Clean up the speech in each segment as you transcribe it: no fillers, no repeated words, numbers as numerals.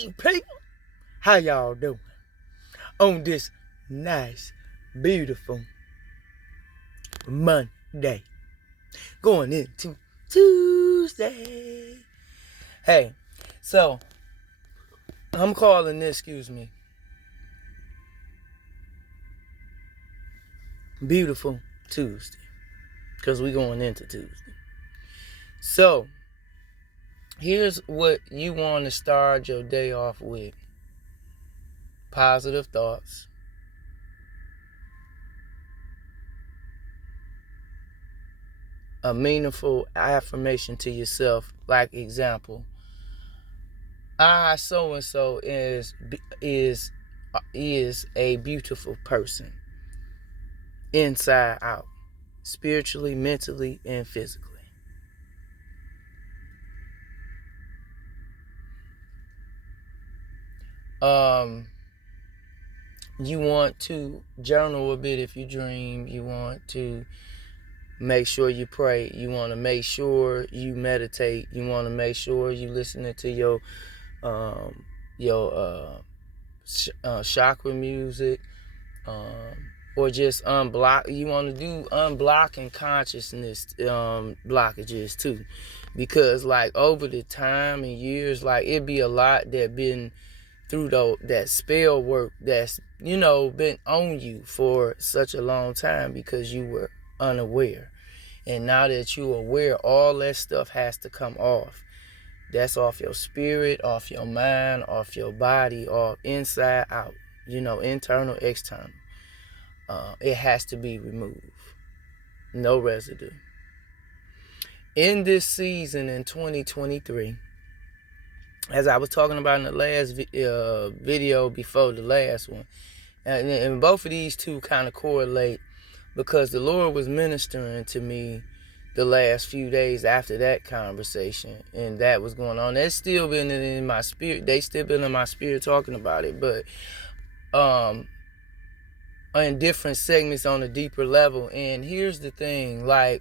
Hey, people, how y'all doing on this nice, beautiful Monday, going into Tuesday? Hey, so I'm calling this, Beautiful Tuesday, because we going into Tuesday. So here's what you want to start your day off with: positive thoughts, a meaningful affirmation to yourself, like example, I so and so is a beautiful person, inside out, spiritually, mentally, and physically. You want to journal a bit if you dream. You want to make sure you pray. You want to make sure you meditate. You want to make sure you listening to your chakra music, or just unblock. You want to do unblocking consciousness blockages too, because like over the time and years, like it be a lot that been through that spell work that's been on you for such a long time because you were unaware. And now that you're aware, all that stuff has to come off. That's off your spirit, off your mind, off your body, off inside out, internal, external. It has to be removed. No residue. In this season in 2023, as I was talking about in the last video before the last one, and both of these two kind of correlate, because the Lord was ministering to me the last few days after that conversation, and that was going on. That's still been in my spirit. They still been in my spirit talking about it, but in different segments on a deeper level. And here's the thing, like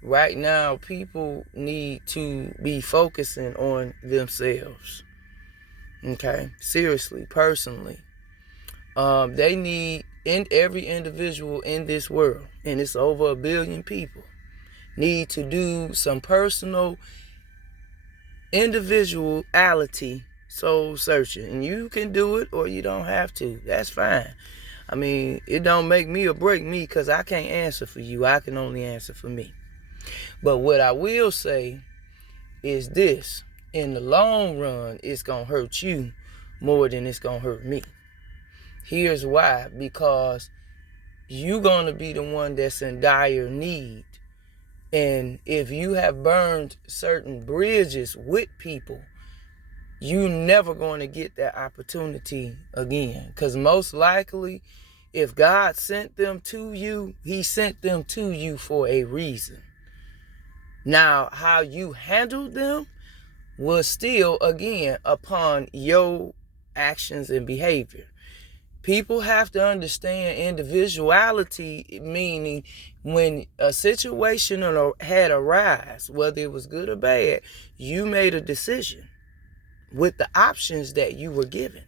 right now, people need to be focusing on themselves. Okay, seriously, personally, they need, in every individual in this world, and it's over 1 billion people, need to do some personal, individuality soul searching. And you can do it or you don't have to. That's fine. I mean, it don't make me or break me, because I can't answer for you. I can only answer for me. But what I will say is this: in the long run, it's going to hurt you more than it's going to hurt me. Here's why: because you're going to be the one that's in dire need. And if you have burned certain bridges with people, you're never going to get that opportunity again. Because most likely, if God sent them to you, he sent them to you for a reason. Now, how you handled them was still, again, upon your actions and behavior. People have to understand individuality, meaning when a situation had arise, whether it was good or bad, you made a decision with the options that you were given.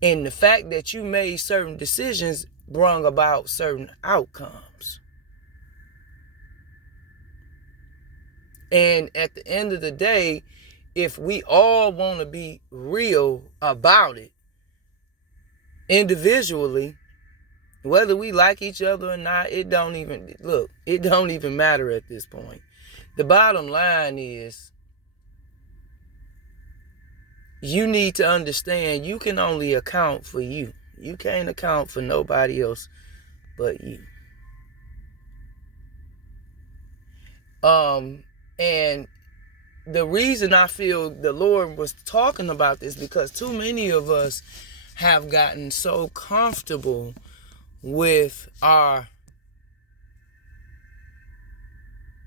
And the fact that you made certain decisions brought about certain outcomes. And at the end of the day, if we all want to be real about it, individually, whether we like each other or not, it don't even matter at this point. The bottom line is, you need to understand you can only account for you. You can't account for nobody else but you. And the reason I feel the Lord was talking about this, because too many of us have gotten so comfortable with our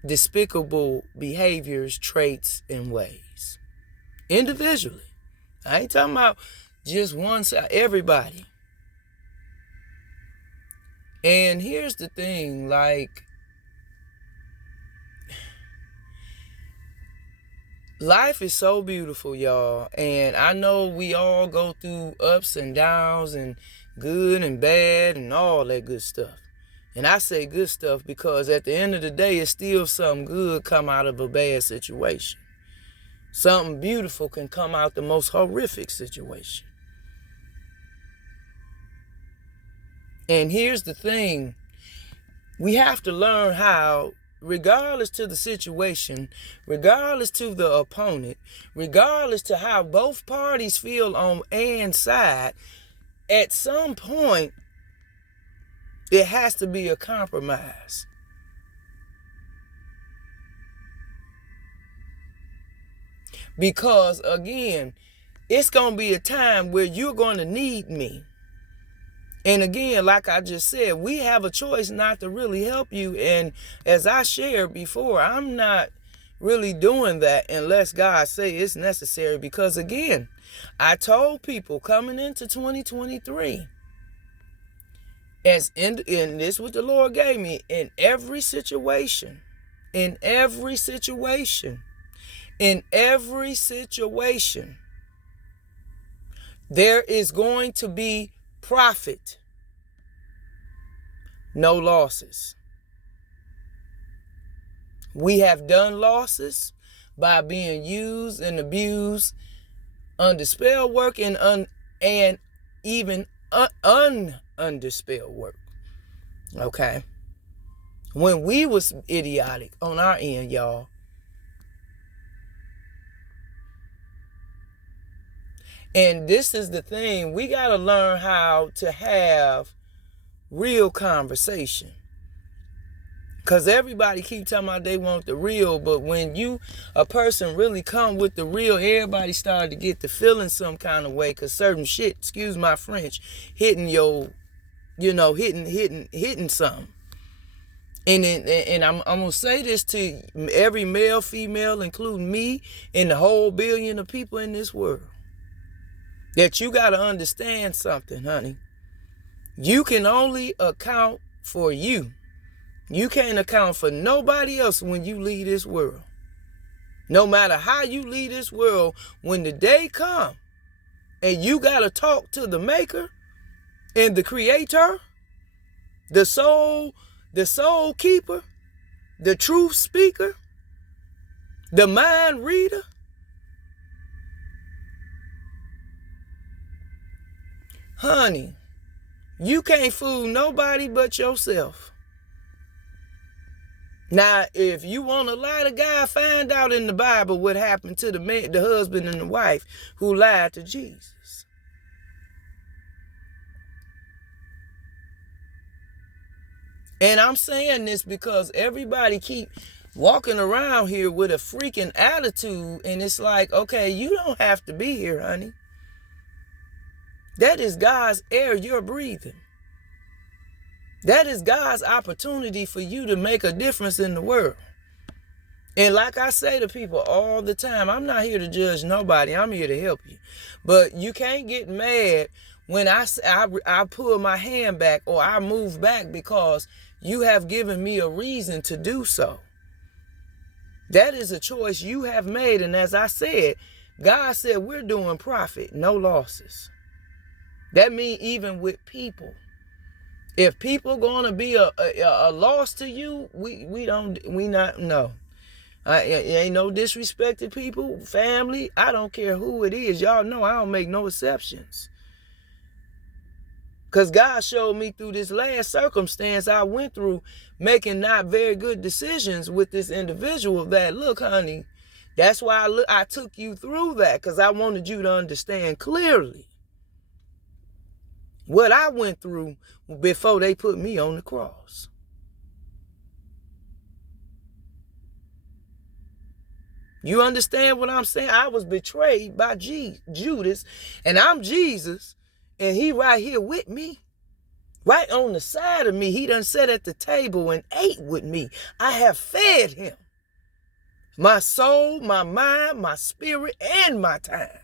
despicable behaviors, traits, and ways. Individually. I ain't talking about just one side, everybody. And here's the thing, like, Life is so beautiful, y'all. And I know we all go through ups and downs and good and bad and all that good stuff. And I say good stuff because at the end of the day, it's still something good come out of a bad situation. Something beautiful can come out the most horrific situation. And here's the thing. We have to learn how, regardless to the situation, regardless to the opponent, regardless to how both parties feel on and side, at some point, it has to be a compromise. Because, again, it's going to be a time where you're going to need me. And again, like I just said, we have a choice not to really help you. And as I shared before, I'm not really doing that unless God say it's necessary. Because again, I told people coming into 2023, and this is what the Lord gave me, in every situation, there is going to be profit, no losses. We have done losses by being used and abused under spell work and even under spell work. Okay? When we was idiotic on our end, y'all. And this is the thing. We got to learn how to have real conversation. Because everybody keep talking about they want the real, but when a person really come with the real, everybody started to get to feeling some kind of way because certain shit, excuse my French, hitting hitting something. And I'm going to say this to every male, female, including me, and the whole billion of people in this world. That you got to understand something, honey. You can only account for you. You can't account for nobody else when you leave this world. No matter how you leave this world, when the day comes and you got to talk to the maker and the creator, the soul keeper, the truth speaker, the mind reader, honey, you can't fool nobody but yourself. Now, if you want to lie to God, find out in the Bible what happened to the husband and the wife who lied to Jesus. And I'm saying this because everybody keep walking around here with a freaking attitude, and it's like, okay, you don't have to be here, honey. That is God's air you're breathing. That is God's opportunity for you to make a difference in the world. And like I say to people all the time, I'm not here to judge nobody. I'm here to help you. But you can't get mad when I pull my hand back or I move back because you have given me a reason to do so. That is a choice you have made. And as I said, God said we're doing profit, no losses. That means even with people. If people gonna be a loss to you, no. Ain't no disrespect to people, family. I don't care who it is. Y'all know I don't make no exceptions. Because God showed me through this last circumstance I went through, making not very good decisions with this individual, that, look, honey, that's why I took you through that, because I wanted you to understand clearly what I went through before they put me on the cross. You understand what I'm saying? I was betrayed by Judas, and I'm Jesus, and he right here with me, right on the side of me. He done sat at the table and ate with me. I have fed him. My soul, my mind, my spirit, and my time.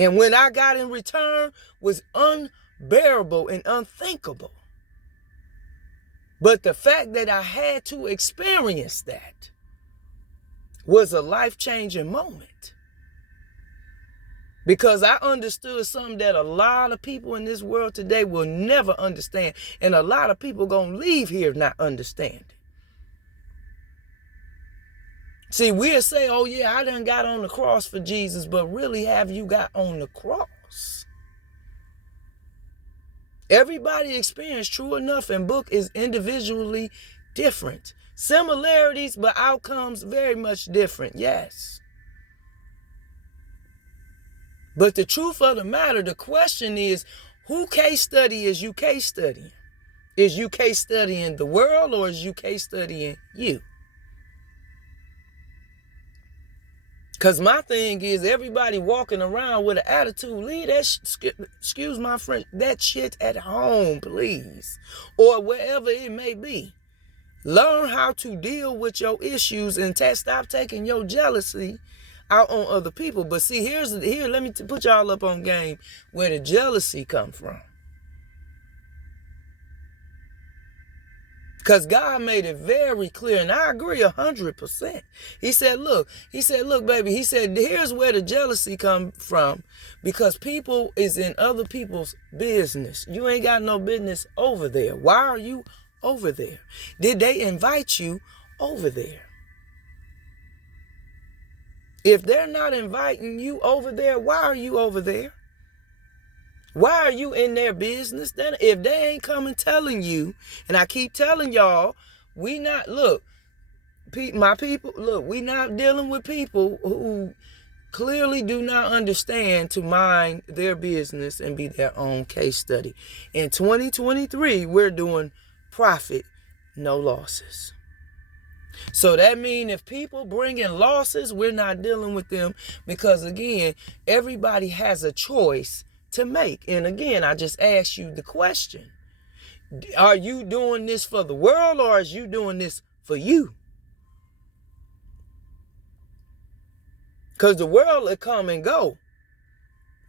And when I got in return was unbearable and unthinkable. But the fact that I had to experience that was a life-changing moment. Because I understood something that a lot of people in this world today will never understand. And a lot of people going to leave here not understanding. See, we'll say, oh yeah, I done got on the cross for Jesus. But really, have you got on the cross? Everybody experience, true enough, and book is individually different. Similarities, but outcomes very much different, yes. But the truth of the matter, the question is, who case study is you case studying? Is you case studying the world, or is you case studying you? Because my thing is, everybody walking around with an attitude, leave that, excuse my French, that shit at home, please. Or wherever it may be. Learn how to deal with your issues and stop taking your jealousy out on other people. But see, here, let me put y'all up on game where the jealousy come from. Because God made it very clear, and I agree 100%. He said, look, baby, he said, here's where the jealousy come from, because people is in other people's business. You ain't got no business over there. Why are you over there? Did they invite you over there? If they're not inviting you over there, why are you over there? Why are you in their business? Then if they ain't coming telling you, and I keep telling y'all, we not, look, my people, look, we not dealing with people who clearly do not understand to mind their business and be their own case study. In 2023, we're doing profit, no losses. So that means if people bring in losses, we're not dealing with them, because again, everybody has a choice to make. And again, I just asked you the question. Are you doing this for the world, or is you doing this for you? Because the world will come and go.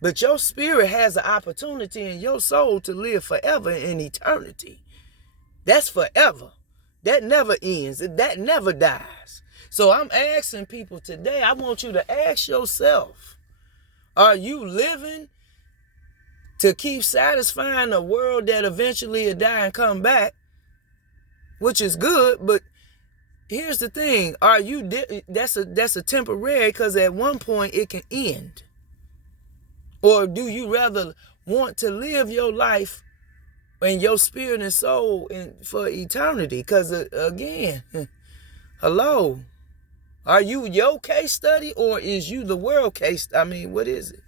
But your spirit has an opportunity in your soul to live forever in eternity. That's forever. That never ends. That never dies. So I'm asking people today, I want you to ask yourself, are you living to keep satisfying a world that eventually will die and come back, which is good, but here's the thing, are you, that's a temporary, because at one point it can end. Or do you rather want to live your life and your spirit and soul for eternity? Because again, hello, are you your case study, or is you the world case? I mean, what is it?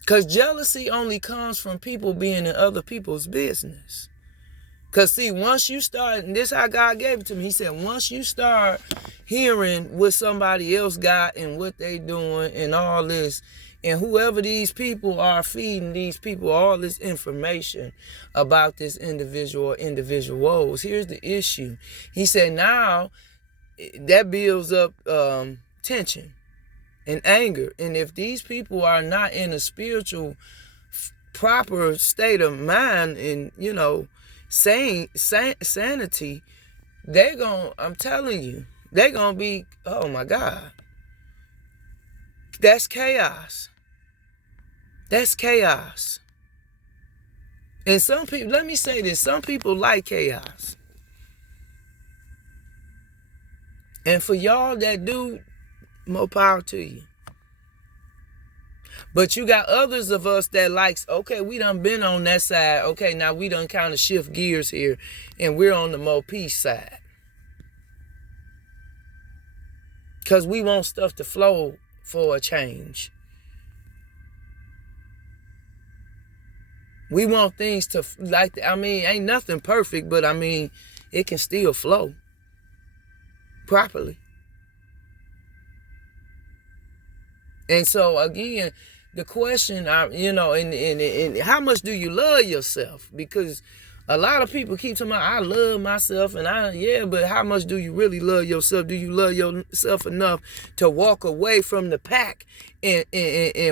Because jealousy only comes from people being in other people's business. Because see, once you start, and this is how God gave it to me, he said, once you start hearing what somebody else got and what they doing and all this, and whoever these people are feeding these people all this information about this individual or individuals, here's the issue. He said now that builds up tension and anger. And if these people are not in a spiritual proper state of mind and, you know, sanity, they're going, I'm telling you, they're going to be, oh my God. That's chaos. That's chaos. And some people, let me say this, some people like chaos. And for y'all that do, more power to you. But you got others of us that likes, okay, we done been on that side. Okay, now we done kind of shift gears here, and we're on the more peace side. Because we want stuff to flow for a change. We want things to, like, I mean, ain't nothing perfect, but I mean, it can still flow properly. And so again, the question, you know, and how much do you love yourself? Because A lot of people keep talking about, I love myself, and yeah, but how much do you really love yourself? Do you love yourself enough to walk away from the pack and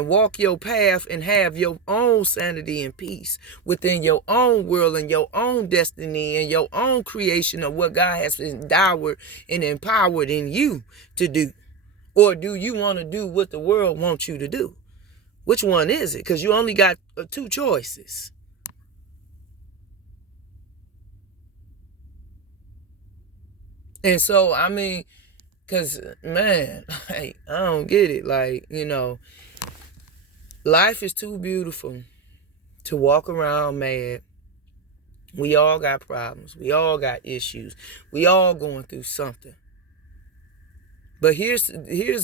walk your path and have your own sanity and peace within your own world and your own destiny and your own creation of what God has endowed and empowered in you to do? Or do you want to do what the world wants you to do? Which one is it? Because you only got two choices. And so, I mean, because, man, like, I don't get it. Like, life is too beautiful to walk around mad. We all got problems. We all got issues. We all going through something. But here's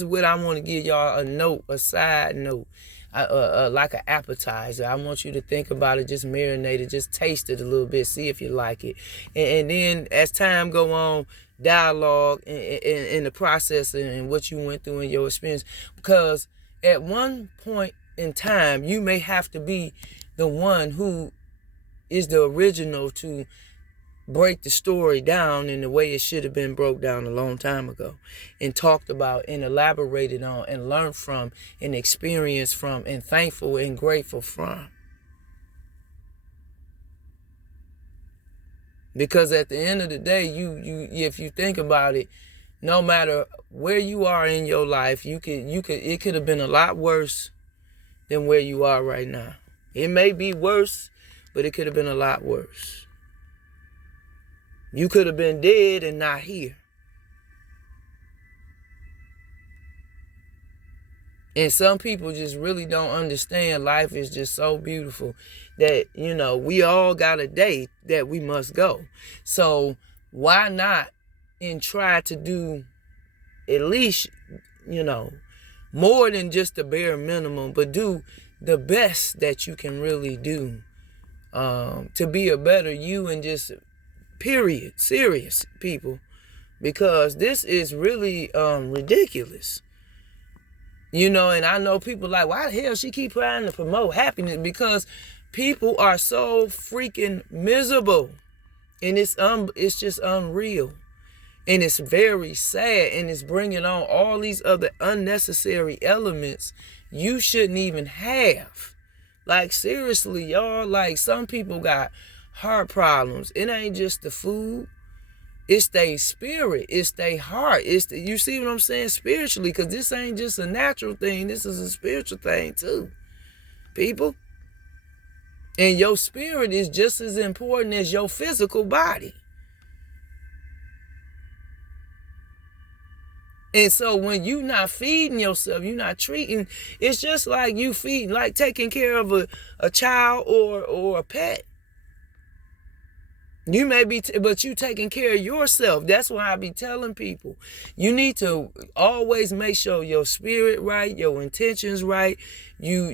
what I want to give y'all a side note, like an appetizer. I want you to think about it, just marinate it, just taste it a little bit, see if you like it. And then as time go on, dialogue in the process and what you went through in your experience. Because at one point in time, you may have to be the one who is the original to break the story down in the way it should have been broke down a long time ago and talked about and elaborated on and learned from and experienced from and thankful and grateful from. Because at the end of the day, you if you think about it, no matter where you are in your life, it could have been a lot worse than where you are right now. It may be worse, but it could have been a lot worse. You could have been dead and not here. And some people just really don't understand life is just so beautiful that, we all got a day that we must go. So why not and try to do at least, more than just the bare minimum, but do the best that you can really do to be a better you and just period, serious people, because this is really ridiculous. And I know people like, why the hell she keep trying to promote happiness? Because people are so freaking miserable, and it's just unreal, and it's very sad, and it's bringing on all these other unnecessary elements you shouldn't even have. Like, seriously, y'all, like, some people got heart problems. It ain't just the food. It's their spirit. It's their heart. You see what I'm saying? Spiritually, because this ain't just a natural thing. This is a spiritual thing too, people. And your spirit is just as important as your physical body. And so when you not feeding yourself, you not treating, it's just like you feeding, like taking care of a child or a pet. You may be, but you taking care of yourself. That's why I be telling people, you need to always make sure your spirit right, your intentions right. You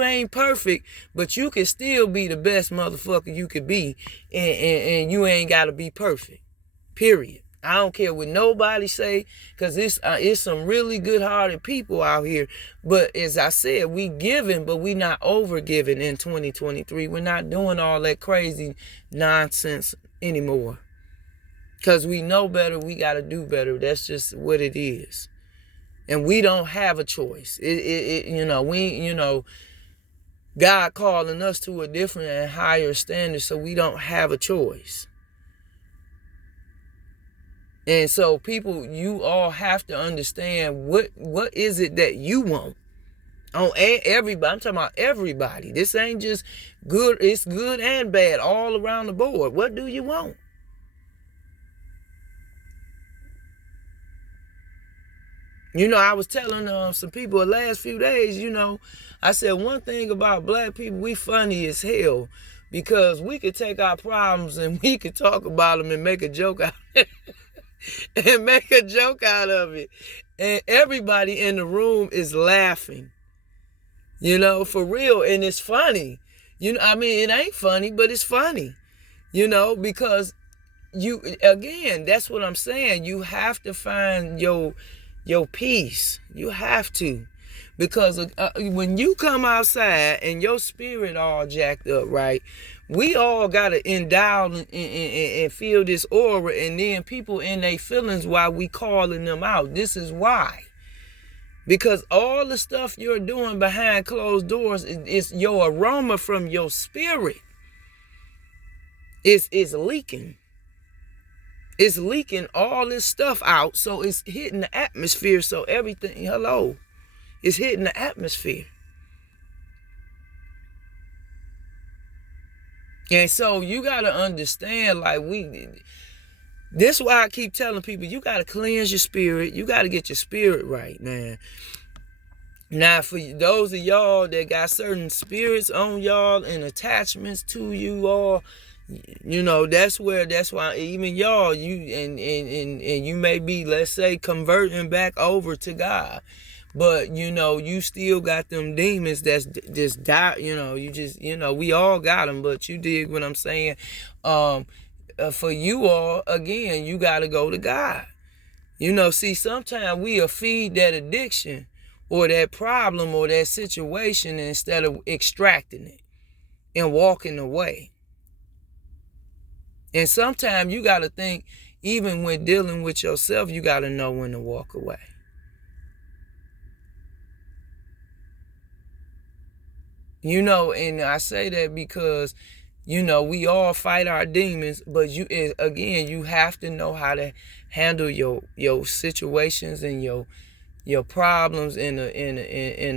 ain't perfect, but you can still be the best motherfucker you could be, and you ain't got to be perfect. Period. I don't care what nobody say, because it's some really good-hearted people out here. But as I said, we giving, but we not over-giving in 2023. We're not doing all that crazy nonsense anymore. Because we know better, we got to do better. That's just what it is. And we don't have a choice. God calling us to a different and higher standard, so we don't have a choice. And so people, you all have to understand what is it that you want. On everybody, I'm talking about everybody. This ain't just good, it's good and bad all around the board. What do you want? I was telling some people the last few days, I said one thing about black people, we funny as hell, because we could take our problems and we could talk about them and make a joke out of it. And make a joke out of it. And everybody in the room is laughing. For real. And it's funny. It ain't funny, but it's funny. Because again, that's what I'm saying. You have to find your peace. You have to. Because when you come outside and your spirit all jacked up, right? We all got to endow and feel this aura, and then people in their feelings while we calling them out. This is why. Because all the stuff you're doing behind closed doors is your aroma from your spirit. It's leaking. It's leaking all this stuff out, so it's hitting the atmosphere. So everything, it's hitting the atmosphere. And so you got to understand, like, this is why I keep telling people, you got to cleanse your spirit. You got to get your spirit right, man. Now, for those of y'all that got certain spirits on y'all and attachments to you all, that's why even y'all, and you may be, let's say, converting back over to God. But, you still got them demons that's just die, we all got them, but you dig what I'm saying? For you all, again, you got to go to God. See, sometimes we'll feed that addiction or that problem or that situation instead of extracting it and walking away. And sometimes you got to think, even when dealing with yourself, you got to know when to walk away. And I say that because, we all fight our demons, but you have to know how to handle your situations and your problems in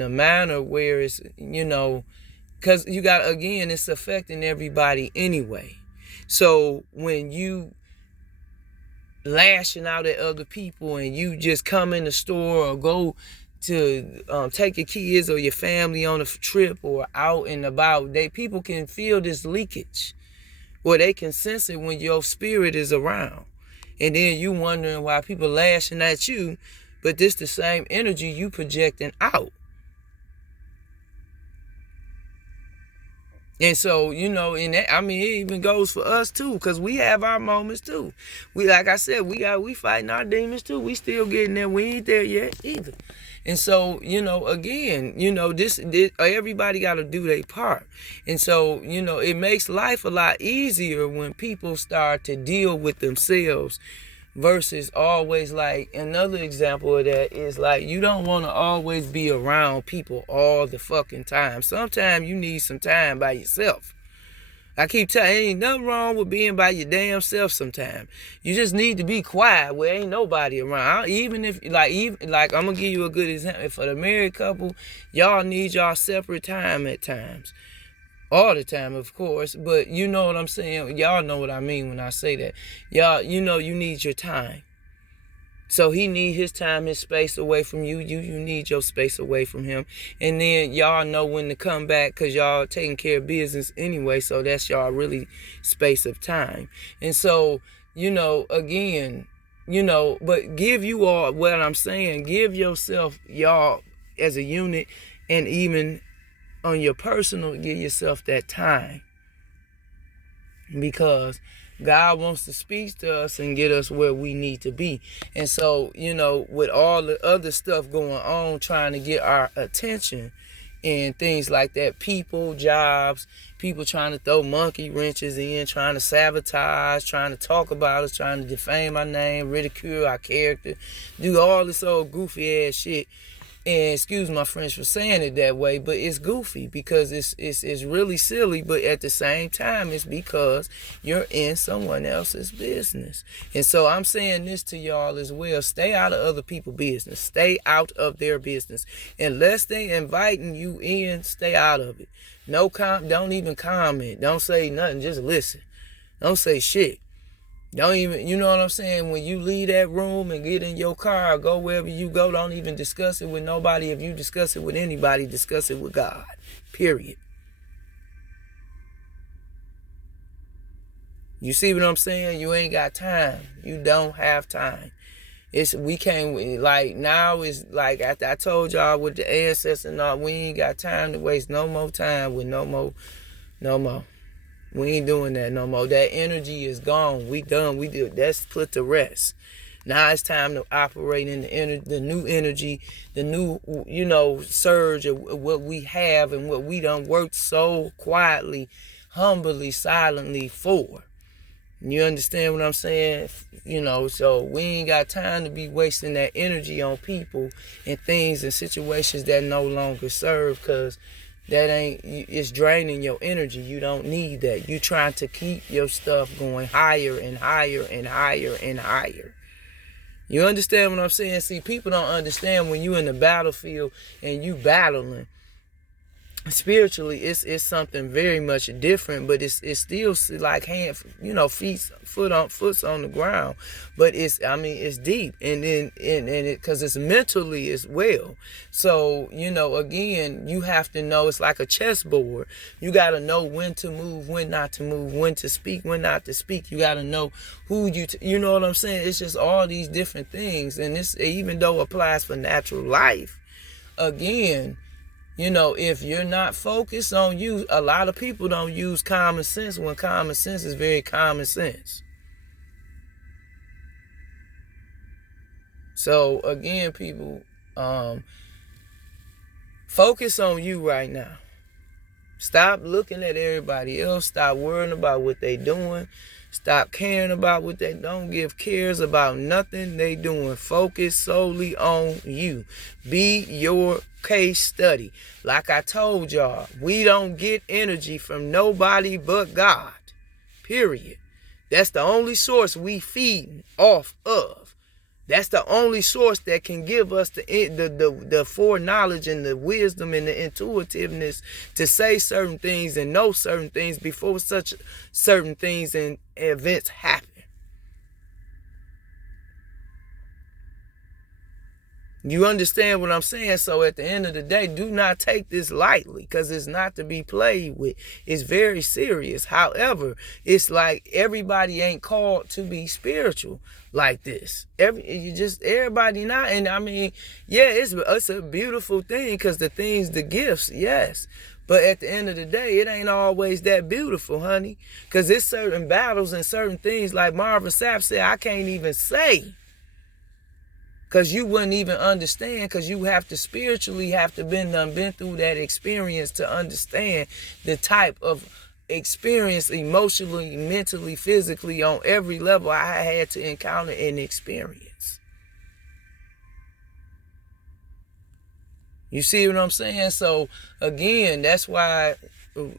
a manner where it's, because it's affecting everybody anyway. So when you lashing out at other people and you just come in the store or go to take your kids or your family on a trip or out and about, people can feel this leakage, or they can sense it when your spirit is around. And then you wondering why people lashing at you, but this the same energy you projecting out. And so, it even goes for us too, because we have our moments too. Like I said, we fighting our demons too. We still getting there. We ain't there yet either. And so, again, this everybody got to do their part. And so, it makes life a lot easier when people start to deal with themselves versus always, like, another example of that is, like, you don't want to always be around people all the fucking time. Sometimes you need some time by yourself. I keep telling you, ain't nothing wrong with being by your damn self sometimes. You just need to be quiet where ain't nobody around. Even if, I'm going to give you a good example. For the married couple, y'all need y'all separate time at times. All the time, of course, but you know what I'm saying. Y'all know what I mean when I say that. Y'all, you need your time. So he need his time, his space away from you. You need your space away from him. And then y'all know when to come back because y'all taking care of business anyway. So that's y'all really space of time. And so, again, but give you all what I'm saying. Give yourself, y'all, as a unit, and even on your personal, give yourself that time, because God wants to speak to us and get us where we need to be. And so, with all the other stuff going on, trying to get our attention and things like that, people, jobs, people trying to throw monkey wrenches in, trying to sabotage, trying to talk about us, trying to defame our name, ridicule our character, do all this old goofy ass shit. And excuse my French for saying it that way, but it's goofy because it's really silly, but at the same time, it's because you're in someone else's business. And so I'm saying this to y'all as well. Stay out of other people's business. Stay out of their business. Unless they inviting you in, stay out of it. Don't even comment. Don't say nothing. Just listen. Don't say shit. Don't even, you know what I'm saying? When you leave that room and get in your car or go wherever you go, don't even discuss it with nobody. If you discuss it with anybody, discuss it with God. Period. You see what I'm saying? You ain't got time. You don't have time. We can't, like, now it's like, after I told y'all with the ancestors and all, we ain't got time to waste no more time with no more. We ain't doing that no more. That energy is gone. We done. That's put to rest. Now it's time to operate in the new energy, the new, surge of what we have and what we done worked so quietly, humbly, silently for. You understand what I'm saying? So we ain't got time to be wasting that energy on people and things and situations that no longer serve, because it's draining your energy. You don't need that. You trying to keep your stuff going higher and higher and higher and higher. You understand what I'm saying? See, people don't understand when you in the battlefield and you battling. Spiritually, it's something very much different, but it's still like foot's on the ground, but it's deep, and then because it's mentally as well. So again, you have to know, it's like a chessboard. You got to know when to move, when not to move, when to speak, when not to speak. You got to know who you know what I'm saying. It's just all these different things, and this, even though it applies for natural life, again. If you're not focused on you, a lot of people don't use common sense when common sense is very common sense. So again, people, focus on you right now. Stop looking at everybody else. Stop worrying about what they doing. Stop caring about what they don't give cares about nothing they doing. Focus solely on you. Be your case study. Like I told y'all, we don't get energy from nobody but God. Period. That's the only source we feed off of. That's the only source that can give us the foreknowledge and the wisdom and the intuitiveness to say certain things and know certain things before such certain things and events happen. You understand what I'm saying? So at the end of the day, do not take this lightly, because it's not to be played with. It's very serious. However, it's like everybody ain't called to be spiritual like this. Everybody not. And it's a beautiful thing, because the gifts, yes. But at the end of the day, it ain't always that beautiful, honey. Because there's certain battles and certain things, like Marvin Sapp said, I can't even say. Because you wouldn't even understand, because you have to spiritually been through that experience to understand the type of experience emotionally, mentally, physically, on every level I had to encounter and experience. You see what I'm saying? So again, that's why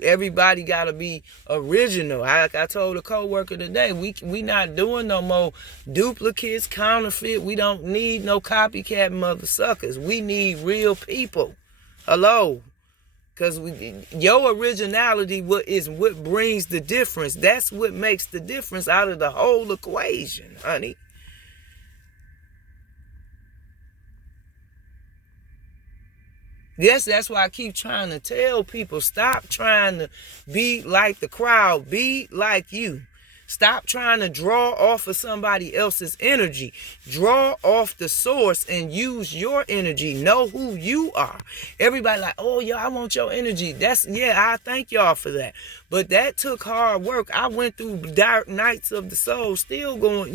everybody got to be original. I told a coworker today, we not doing no more duplicates, counterfeit. We don't need no copycat mother suckers. We need real people. Hello. Because your originality is what brings the difference. That's what makes the difference out of the whole equation, honey. Yes, that's why I keep trying to tell people, stop trying to be like the crowd. Be like you. Stop trying to draw off of somebody else's energy. Draw off the source and use your energy. Know who you are. Everybody like, oh, I want your energy. I thank y'all for that. But that took hard work. I went through dark nights of the soul, still going,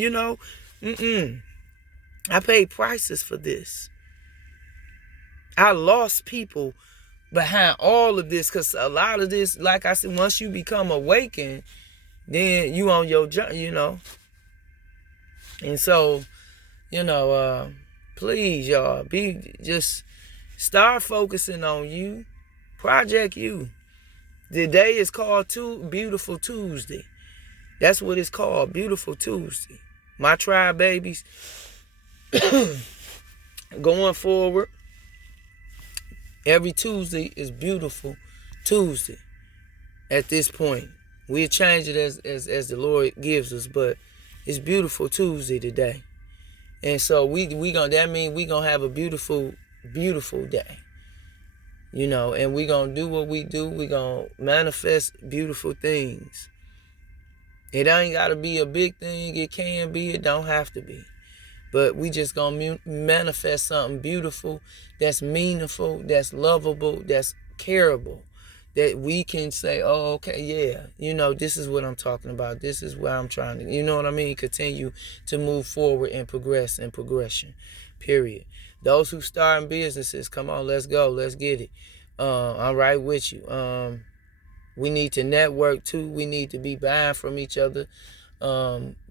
I paid prices for this. I lost people behind all of this, because a lot of this, like I said, once you become awakened, then you on your journey, And so, please, y'all, just start focusing on you. Project You. The day is called Beautiful Tuesday. That's what it's called, Beautiful Tuesday. My tribe babies, going forward, every Tuesday is Beautiful Tuesday. At this point, we'll change it as the Lord gives us, but it's Beautiful Tuesday today. And so that means we gonna have a beautiful, beautiful day. And we gonna do what we do. We gonna manifest beautiful things. It ain't gotta be a big thing. It can be, it don't have to be. But we just gonna manifest something beautiful, that's meaningful, that's lovable, that's careable. that we can say, oh, okay, yeah, you know, this is what I'm talking about. This is where I'm trying to, you know what I mean? Continue to move forward and progress in progression, period. Those who starting businesses, come on, let's go. Let's get it. I'm right with you. We need to network too. We need to be buying from each other,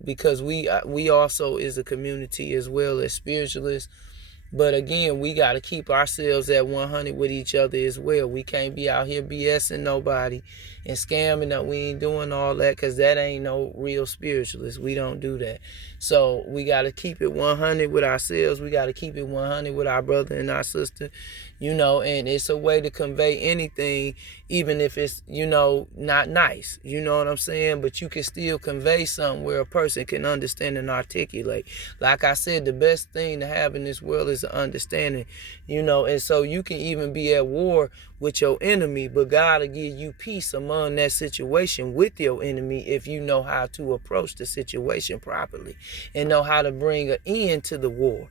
because we also is a community as well as spiritualists. But again, we got to keep ourselves at 100 with each other as well. We can't be out here BSing nobody and scamming that. We ain't doing all that, because that ain't no real spiritualist. We don't do that. So we got to keep it 100 with ourselves. We got to keep it 100 with our brother and our sister, you know, and it's a way to convey anything, even if it's, you know, not nice. You know what I'm saying? But you can still convey something where a person can understand and articulate. Like I said, the best thing to have in this world is an understanding, you know, and so you can even be at war with your enemy, but God will give you peace among that situation with your enemy if you know how to approach the situation properly and know how to bring an end to the war.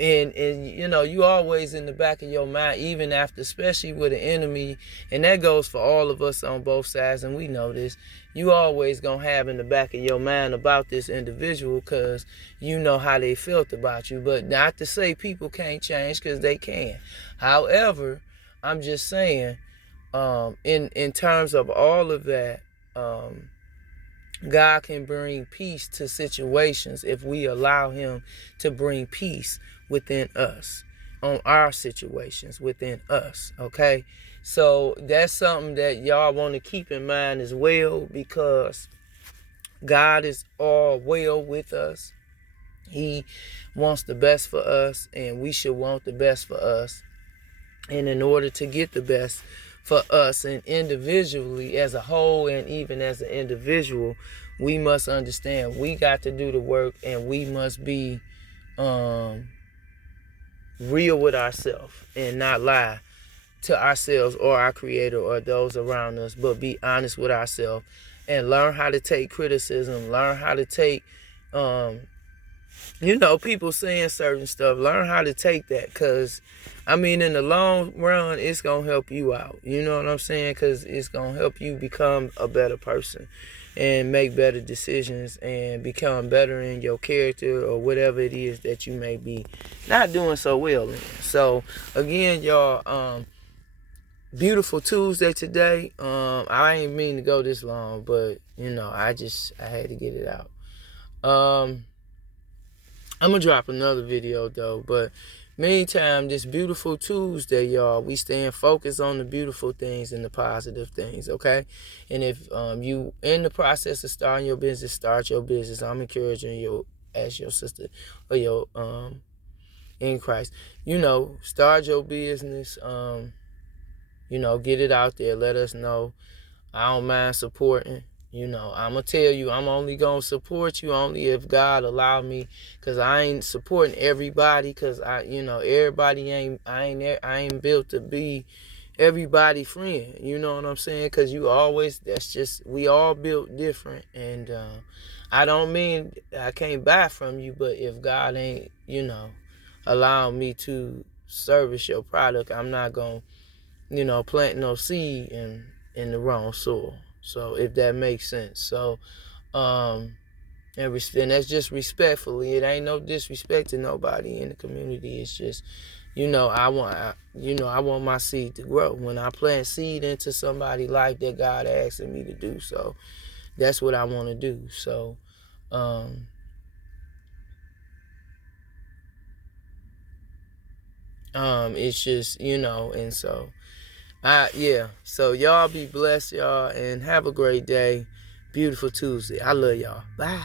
And you know, you always in the back of your mind, even after, especially with an enemy, and that goes for all of us on both sides, and we know this, you always gonna have in the back of your mind about this individual, because you know how they felt about you. But not to say people can't change, because they can. However, I'm just saying, in terms of all of that, God can bring peace to situations if we allow him to bring peace within us, on our situations within us, okay? So that's something that y'all want to keep in mind as well, because God is all well with us. He wants the best for us, and we should want the best for us. And in order to get the best for us, and individually as a whole, and even as an individual, we must understand we got to do the work, and we must be real with ourselves and not lie to ourselves or our creator or those around us, but be honest with ourselves and learn how to take criticism, learn how to take you know, people saying certain stuff, learn how to take that, because I mean, in the long run, it's going to help you out. You know what I'm saying? Because it's going to help you become a better person and make better decisions and become better in your character or whatever it is that you may be not doing so well in. So, again, y'all, beautiful Tuesday today. I ain't mean to go this long, but, you know, I had to get it out. I'm going to drop another video, though, but meantime, this beautiful Tuesday, y'all, we staying focused on the beautiful things and the positive things, okay? And if you in the process of starting your business, start your business. I'm encouraging you, as your sister or your in Christ, you know, start your business. You know, get it out there. Let us know. I don't mind supporting. You know, I'm going to tell you, I'm only going to support you only if God allow me, because I ain't supporting everybody, because you know, everybody I ain't built to be everybody friend. You know what I'm saying? Because we all built different. And I don't mean I can't buy from you, but if God ain't, you know, allow me to service your product, I'm not going to, you know, plant no seed in the wrong soil. So if that makes sense. So, and that's just respectfully. It ain't no disrespect to nobody in the community. It's just, you know, I want my seed to grow. When I plant seed into somebody's life that God asking me to do, so that's what I want to do. So, it's just, you know, and so. Yeah, so y'all be blessed, y'all, and have a great day. Beautiful Tuesday. I love y'all. Bye.